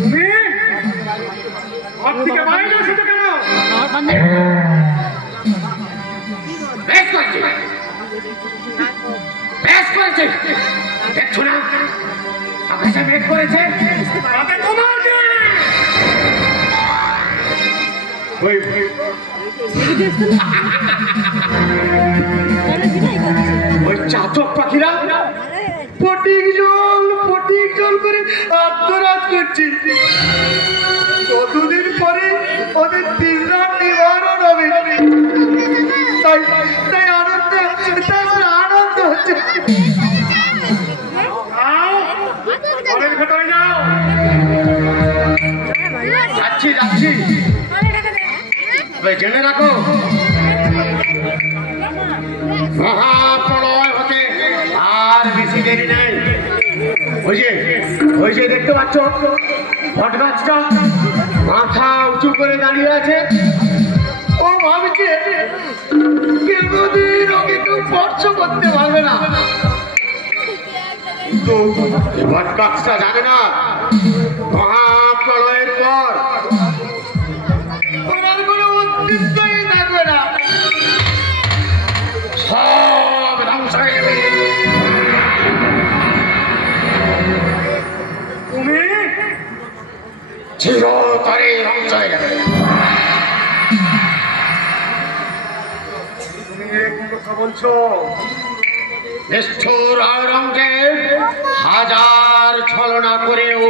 তুমি ঘর থেকে বাইরে এসেছো কেন? বেশ করেছে, দেখছো না আকাশে মেঘ করেছে। ওই চাতক পাখিরা ফটিক জল করে আত্মরাজ করছে। কতদিন পরে ওদের তৃষ্ণার নিবারণ হবে, তাই আনন্দ হচ্ছে। ঘরের ভেতরে যাও। যাচ্ছি জেনে রাখো, মহাপ্রলয় হতে আর বেশি দেরি নেই। ওই যে দেখতে পাচ্ছ বট গাছটা মাথা উঁচু করে দাঁড়িয়ে আছে। ও ভাবছে কোনদিন ওকে কেউ স্পর্শ করতে পারবে না। তো বট গাছটা জানে না মহাপ্রলয়ের পর ওনার কোনো অস্তিত্বই থাকবে না, সব ধ্বংস হয়ে যাবে। তুমি চিরতরে ধ্বংস হয়ে যাবে। তুমি কি কথা বলছো? নিষ্ঠুর আওরঙ্গজেব হাজার ছলনা করেও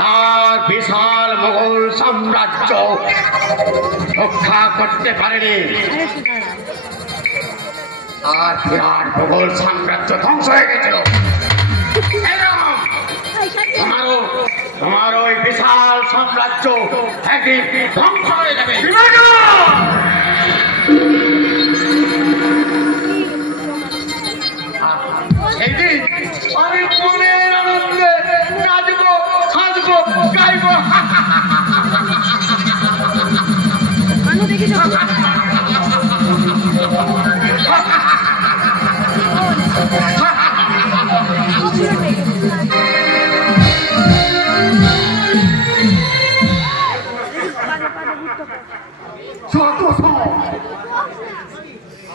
তার বিশাল মোগল সাম্রাজ্য রক্ষা করতে পারেনি, আর বিরাট মোগল সাম্রাজ্য ধ্বংস হয়ে গেছিল। তোমার ওই বিশাল সাম্রাজ্য একদিন ধ্বংস হয়ে যাবে। সেদিন আমি মনের আনন্দে নাচবো, হাসবো, গাইবো।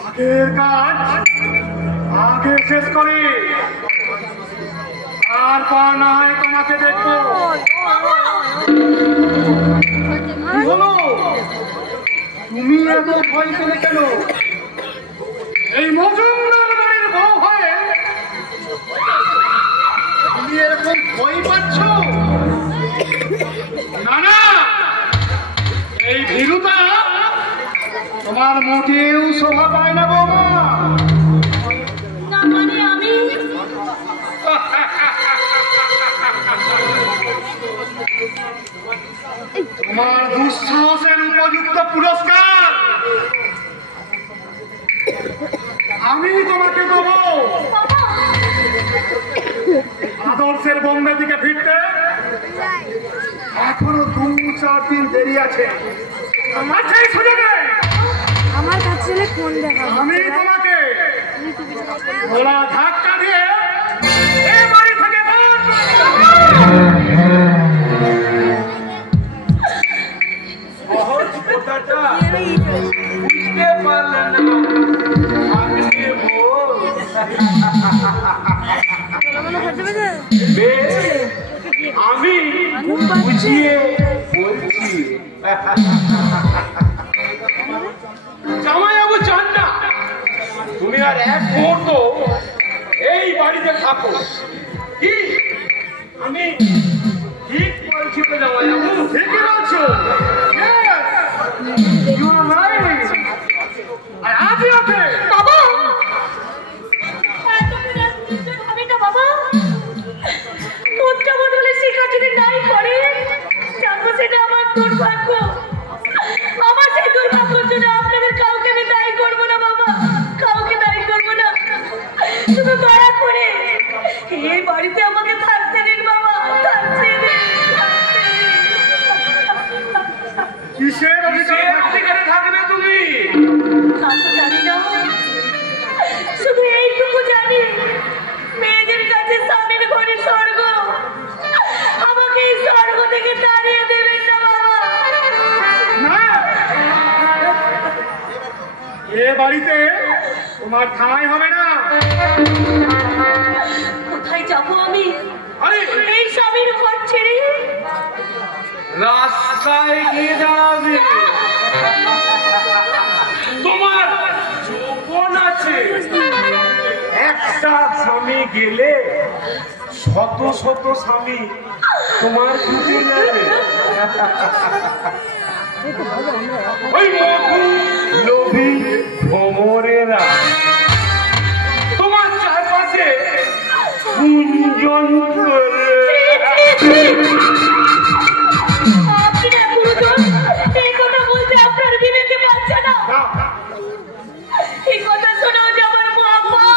আগের কাজ আগে শেষ করি, তারপর না হয় তোমাকে দেখবো। হলো তুমি এত ভয় করে কেন? এই মজুমদার বাড়ির বউ হয়ে তুমি এরকম ভয় পাচ্ছ? না, এই ভীরুতা তোমার মোটেও শোভা পায় না বৌমা। তোমার দুঃসাহসের উপযুক্ত পুরস্কার আমি তোমাকে দেব। আদর্শের বোম্বে দিকে ফিরতে এখনো 2-4 দিন দেরি আছে। আমার কাছে কোন দেখা আমি তোমাকে ঘোড়া ধাক্কা দিয়ে এই বাড়ি থেকে বুঝতে পারলেন না আমি বুঝিয়ে বলছি। জামাইবাবু চান না তুমি আর এক মুহূর্ত এই বাড়িতে থাকো। কি আমি ঠিক বলছি তো জামাইবাবু? ঠিকই বলছো। আজই ওকে বাবা দুর্ভাগ্য, আমার সেই দুর্ভাগ্যের জন্য আপনাদের কাউকে আমি দায়ী করবো না বাবা, কাউকে দায়ী করবো না। শুধু দয়া করে এই বাড়িতে আমাকে থাকতে দিন বাবা, থাকতে দিন। কিসের অধিকারে থাকবে তুমি? আমি জানি না, শুধু এইটুকু জানি মেয়েদের কাছে বাড়িতে তোমার ঠাঁই হবে না। কোথায় যাবো আমি আরে এই স্বামীর ঘর ছেড়ে? রাস্তায় গিয়ে দাঁড়াবে। তোমার যৌবন আছে, একটা স্বামী গেলে শত শত স্বামী তোমার খুঁজে যাবে। ওই লোভী ভ্রমরেরা তোমার চারপাশে গুঞ্জন করে। আপনি না গুরুজন, এই কথা বলতে আপনার বিবেকে পাচ্ছে না? এই কথা শোনাও যে আমার মা বাবা।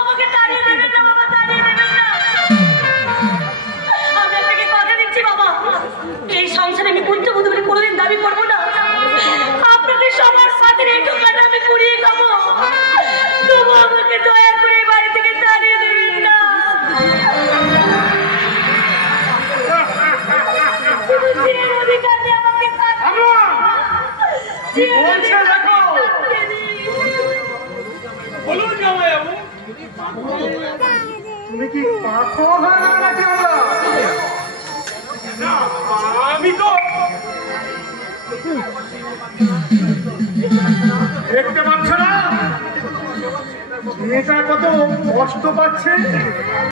আমাকে তাড়িয়ে দেবেন না বাবা, তাড়িয়ে দেবেন না। আমি আপনাকে কথা দিচ্ছি বাবা, এই সংসারে আমি পুত্রবধূ বলে কোনোদিন দাবি করবো না। আপনাদের সবার সাথে এই টোকাটা আমি কুড়িয়ে খাবো, তবু আমাকে দয়া করে বাড়ি থেকে তাড়িয়ে দেবেন না। জিনের অধিকারে আমাকে বলুন জামাইবাবু, তুমি কি পাথর হয়ে গেলে নাকি? না, আমি তো দেখতে পাচ্ছ না মেয়েটা কত কষ্ট পাচ্ছে।